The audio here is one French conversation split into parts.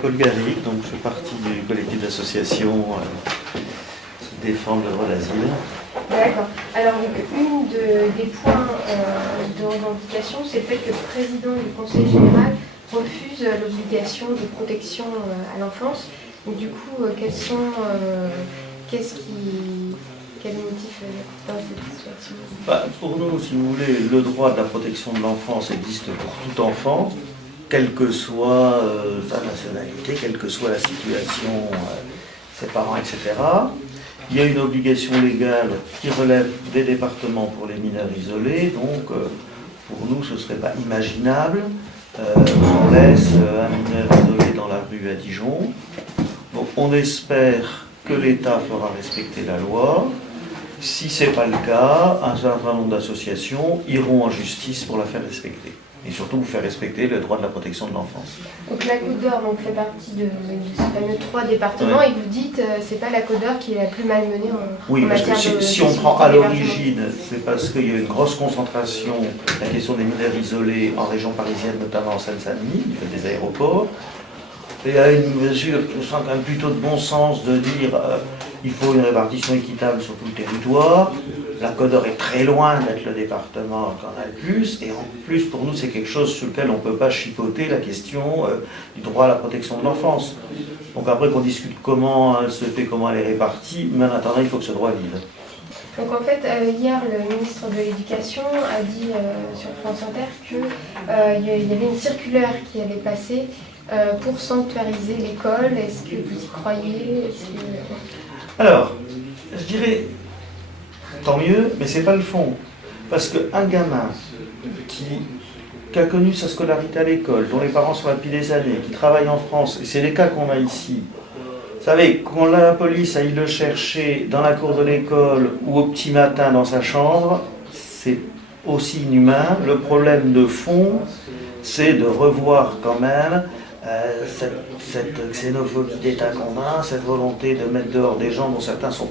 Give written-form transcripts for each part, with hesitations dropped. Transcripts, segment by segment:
Paul Garrigue, donc je fais partie du collectif d'associations qui défendent le droit d'asile. D'accord. Alors, donc, des points de revendication, c'est le fait que le président du Conseil général refuse l'obligation de protection à l'enfance. Donc, du coup, quel motif dans cette situation? Pour nous, si vous voulez, le droit de la protection de l'enfance existe pour tout enfant, quelle que soit sa nationalité, quelle que soit la situation, ses parents, etc. Il y a une obligation légale qui relève des départements pour les mineurs isolés, donc pour nous ce ne serait pas imaginable qu'on laisse un mineur isolé dans la rue à Dijon. Donc on espère que l'État fera respecter la loi. Si ce n'est pas le cas, un certain nombre d'associations iront en justice pour la faire respecter. Et surtout vous faire respecter le droit de la protection de l'enfance. Donc la Côte d'Or fait partie de ces fameux 3 départements, ouais. Et vous dites c'est pas la Côte d'Or qui est la plus malmenée oui, parce que si on prend à l'origine, c'est parce qu'il y a une grosse concentration, la question des mineurs isolés en région parisienne, notamment en Seine-Saint-Denis, du fait des aéroports. Et il y a une mesure qui me semble quand même plutôt de bon sens de dire il faut une répartition équitable sur tout le territoire. La Côte d'Or est très loin d'être le département qu'on a le plus, et en plus pour nous c'est quelque chose sur lequel on ne peut pas chipoter la question du droit à la protection de l'enfance. Donc après qu'on discute comment elle se fait, comment elle est répartie, mais en attendant il faut que ce droit vive. Donc en fait, hier, le ministre de l'Éducation a dit sur France Inter qu'il y avait une circulaire qui allait passer pour sanctuariser l'école. Est-ce que vous y croyez? Alors, je dirais, tant mieux, mais c'est pas le fond. Parce qu'un gamin qui a connu sa scolarité à l'école, dont les parents sont là depuis des années, qui travaille en France, et c'est les cas qu'on a ici, vous savez, quand la police aille le chercher dans la cour de l'école ou au petit matin dans sa chambre, c'est aussi inhumain. Le problème de fond, c'est de revoir quand même cette xénophobie d'État qu'on a, cette volonté de mettre dehors des gens dont certains sont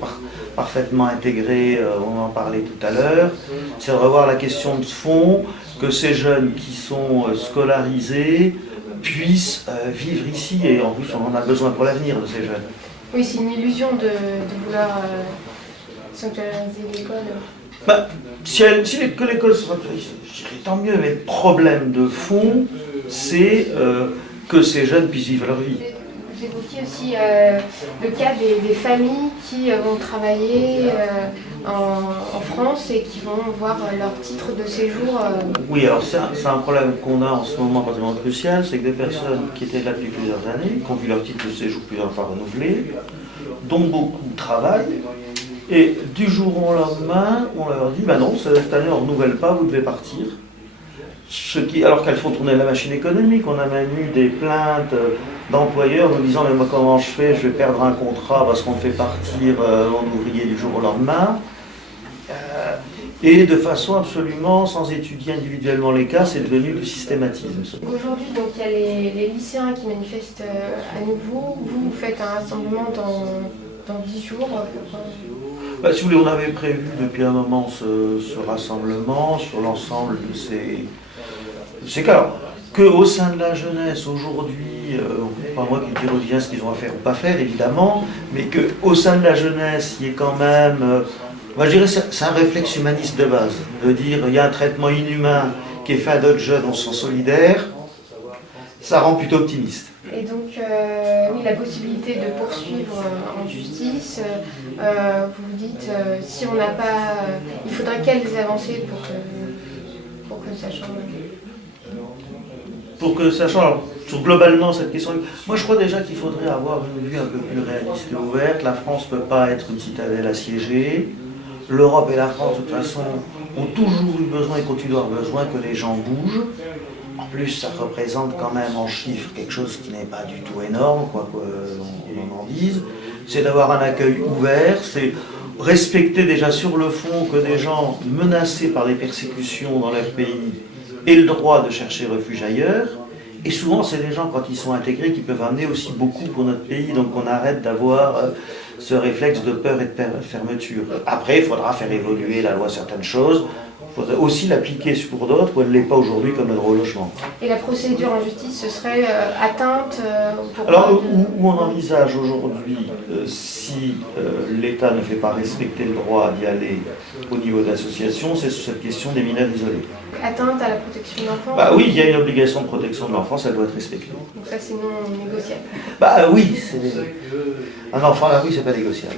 parfaitement intégrés, on en parlait tout à l'heure, c'est de revoir la question de fond, que ces jeunes qui sont scolarisés puissent vivre ici, et en plus on en a besoin pour l'avenir de ces jeunes. Oui, c'est une illusion de vouloir sanctuariser l'école. Que l'école soit je dirais tant mieux, mais le problème de fond, c'est que ces jeunes puissent vivre leur vie. Vous évoquiez aussi le cas des familles qui vont travailler en France et qui vont voir leur titre de séjour. Oui, alors c'est un problème qu'on a en ce moment particulièrement crucial, c'est que des personnes qui étaient là depuis plusieurs années, qui ont vu leur titre de séjour plusieurs fois renouvelé, dont beaucoup travaillent, et du jour au lendemain, on leur dit, non, cette année on ne renouvelle pas, vous devez partir. Alors qu'elles font tourner la machine économique, on a même eu des plaintes d'employeurs nous disant mais moi comment je fais, je vais perdre un contrat parce qu'on me fait partir en ouvrier du jour au lendemain. Et de façon absolument sans étudier individuellement les cas, c'est devenu du systématisme. Aujourd'hui, donc il y a les lycéens qui manifestent à nouveau. Vous faites un rassemblement dans 10 jours. Si vous voulez, on avait prévu depuis un moment ce rassemblement sur l'ensemble de ces cas. Alors, qu'au sein de la jeunesse, aujourd'hui, pas moi qui dirais bien ce qu'ils ont à faire ou pas faire, évidemment, mais qu'au sein de la jeunesse, il y ait quand même... moi, je dirais que c'est un réflexe humaniste de base, de dire il y a un traitement inhumain qui est fait à d'autres jeunes, on se sent solidaire, ça rend plutôt optimiste. Et donc, oui, la possibilité de poursuivre en justice, vous dites, si on n'a pas... il faudrait quelles avancées pour que ça change? Pour que ça change, sur globalement cette question, moi je crois déjà qu'il faudrait avoir une vue un peu plus réaliste et ouverte. La France ne peut pas être une citadelle assiégée. L'Europe et la France, de toute façon, ont toujours eu besoin et continuent à avoir besoin que les gens bougent. En plus, ça représente quand même en chiffres quelque chose qui n'est pas du tout énorme, quoi qu'on en dise. C'est d'avoir un accueil ouvert, c'est respecter déjà sur le fond que des gens menacés par des persécutions dans leur pays aient le droit de chercher refuge ailleurs. Et souvent, c'est des gens, quand ils sont intégrés, qui peuvent amener aussi beaucoup pour notre pays. Donc on arrête d'avoir ce réflexe de peur et de fermeture. Après, il faudra faire évoluer la loi certaines choses. Il faudrait aussi l'appliquer pour d'autres où elle ne l'est pas aujourd'hui, comme le droit au logement. Et la procédure en justice, ce serait atteinte Alors, où on envisage aujourd'hui, si l'État ne fait pas respecter le droit d'y aller au niveau d'association, c'est sur cette question des mineurs isolés. Atteinte à la protection de l'enfant? Bah oui, il y a une obligation de protection de l'enfance, elle doit être respectée. Donc ça, c'est non négociable. Bah oui, un enfant à la rue, c'est pas négociable.